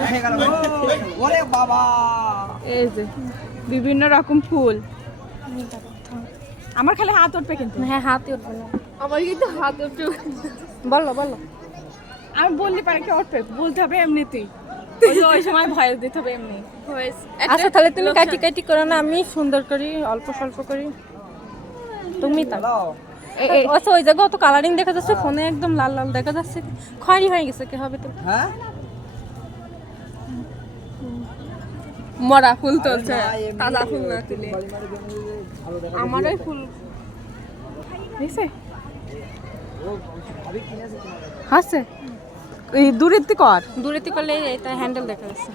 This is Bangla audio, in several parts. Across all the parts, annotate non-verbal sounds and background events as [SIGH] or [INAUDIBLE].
হয়ে গেল। ওরে বাবা। এই যে বিভিন্ন রকম ফুল। আমার খালি হাত উঠবে কিন্তু। হ্যাঁ হাতে উঠবে না। আমার কিন্তু হাত উঠবে বলো বলো। আমি বললে পারে কি উঠবে বলতে হবে এমনিতেই। [LAUGHS] ওই ওই সময় ভয়েস দিতে হবে এমনি। আচ্ছা তাহলে তুমি কাটি কাটি করো না আমি সুন্দর করি অল্প স্বল্প করি। তুমি তা। আচ্ছা ওই জায়গায় অত কালারিং দেখা যাচ্ছে ফোনে একদম লাল লাল দেখা যাচ্ছে। খয়েরি হয়ে গেছে কি হবে তো? হ্যাঁ? মরা ফুল তুলছে না, তাজা ফুল না তুলে। বাড়ি মারি জন্য ভালো দেখা আমার ওই ফুল। দেখছে হাসছে? এই দূরের থেকে কর। দূরেতে করলে এটা হ্যান্ডেল দেখা যাচ্ছে।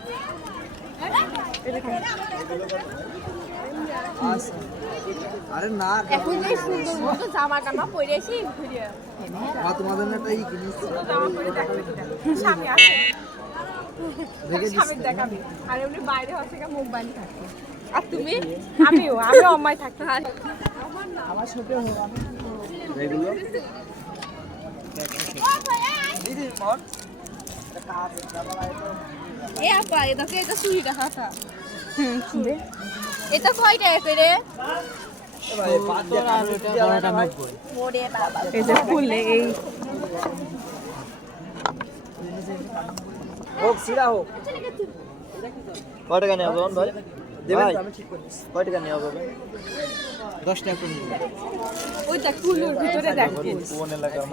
আরে না এখন যে সুন্দর মতো জামা টামা পরে এসে ঘুরে মা তোমাদের না একটা ই কিনেছে। জামা পরে দেখাবে স্বামী দেখে দিস স্বামীর দেখাবে। আর এমনি বাইরে হচ্ছে বানি থাকে। আর তুমি? আমিও আমিও অম্মাই থাকি। আমার সাথে এগুলো? দিদি মন এ আপা এটাকে এটা চুরি দেখাতা হুম এটা কয় টাকা করে হোক সিরা হোক। কয় টাকা নেওয়া যাবেন ভাই? দেবেন কয় টাকা নেওয়া যাবে দশ টাকা করে ওইটা ভিতরে কোন এলাকার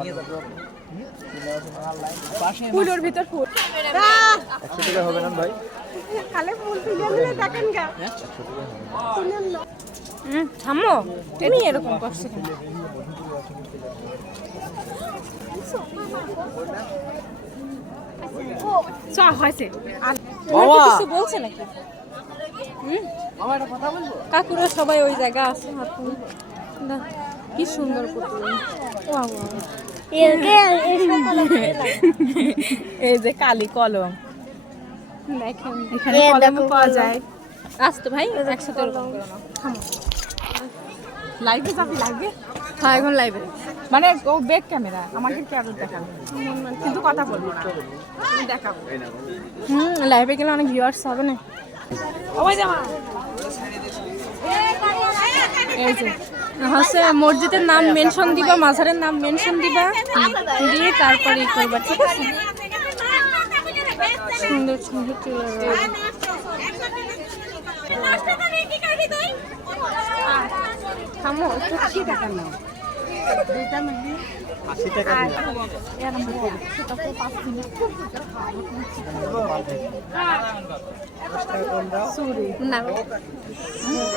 ভিতর ফুল। একশো টাকা হবে না ভাই? খালে ফুল তুলে দেখেন গা হুম থামো তুমি এরকম করছ কেন? চ হয়েছে আর কিছু বলছে নাকি একটা কাকুরা সবাই ওই জায়গা আছে কি সুন্দর এই যে কালি কলম দেখেন এখানে পাওয়া যায়। আসতো ভাই একসাথে ওরকম করো না। লাইভে যাবি লাইভে হ্যাঁ এখন লাইভে মানে ও ব্যাক ক্যামেরা আমাকে ক্যামেরা দেখাবে? কিন্তু কথা বলব না। দেখাবো। হুম লাইভে গেলে অনেক ভিউয়ার্স হবে না? ওই জামা। এই যে হচ্ছে মসজিদের নাম মেনশন দিবা মাঝারের নাম মেনশন দিবা দিয়ে তারপরে করবা ঠিক আছে? সুন্দর সুন্দর চলে। থামো আশি টাকা না।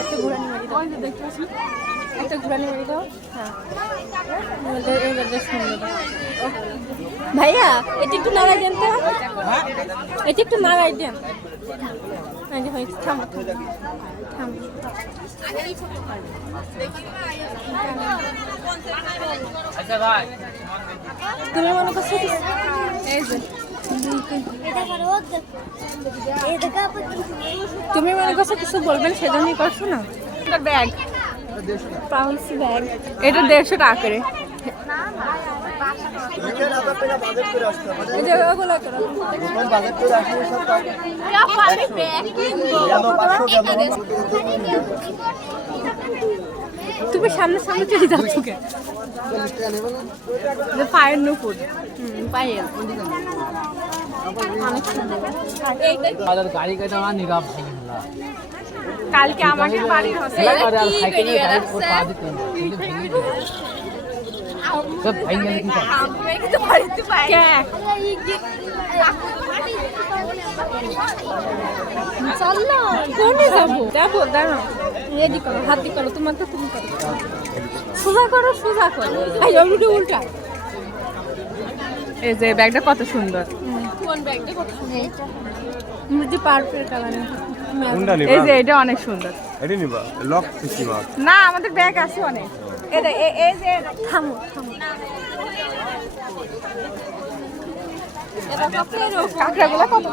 একটা ঘুরানি মারি দাও একটা ঘুরানি মারি দাও হ্যাঁ। ভাইয়া এটা একটু নাড়াই দেন তো। এটা একটু নাড়াই দেন। যে হয়েছে থামো থামো। থামো। তুমি মনে করছ এই যে। তুমি মনে করছ কিছু বলবেন সেজন্যই করছ না? ব্যাগ। এটা দেড়শো টাকা করে। তুমি সামনে সামনে চলে যাচ্ছ কে যে পায়ের নুপুর। পাইয়ে গাড়ি কাটা আমার নিগাম ভাই কালকে আমাকে বাড়ির চল। না কোনে যাব? যাব দাঁড়াও। রেডি করো হাতি করো তোমার তো তুমি করো। সোজা করো সোজা করো। এই উল্টো উল্টা। এই যে ব্যাগটা কত সুন্দর। কোন ব্যাগটা? কত সুন্দর মুজি পার্পল কালার কোনটা এই যে এটা অনেক সুন্দর। এটি নিবা? লক সিস্টেম না আমাদের ব্যাগ আছে অনেক। এটা এই যে থামো থামো এটা কত এরকম কাঁকড়াগুলো কত?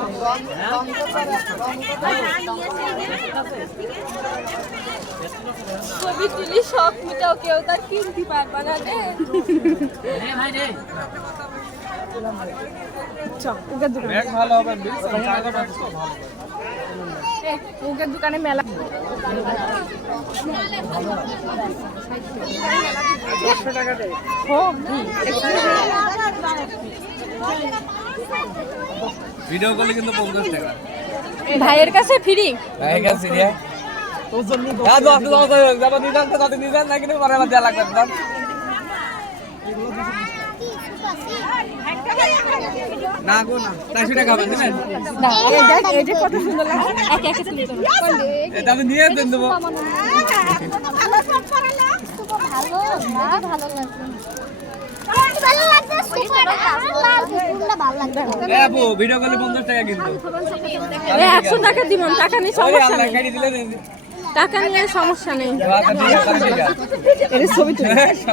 ছবি তুলি শখ মিটাও কেউ তার কিনতে পারবা না রে। ভালো হবে। এই, দোকানে মেলা। ভিডিও করলে কিন্তু পঞ্চাশ টাকা। ভাইয়ের কাছে ফ্রি? হ্যাঁ গেছি রে হ্যাঁ। দশ দশ যাব নিজান তো তাদের নিজান না কিন্তু পরে আমার দেওয়া লাগবে না না গো না। চারশো টাকা খাবেন দেবেন? এই দেখ এই যে কত সুন্দর লাগছে। একে একে তুলে দেবো। এটা আমি নিয়ে দেন দেবো। এ আপু ভিডিও করলে পঞ্চাশ টাকা কিন্তু। একশো টাকা দিব টাকা নিয়ে সমস্যা নেই। টাকা নিয়ে সমস্যা নেই। ছবি তুলি।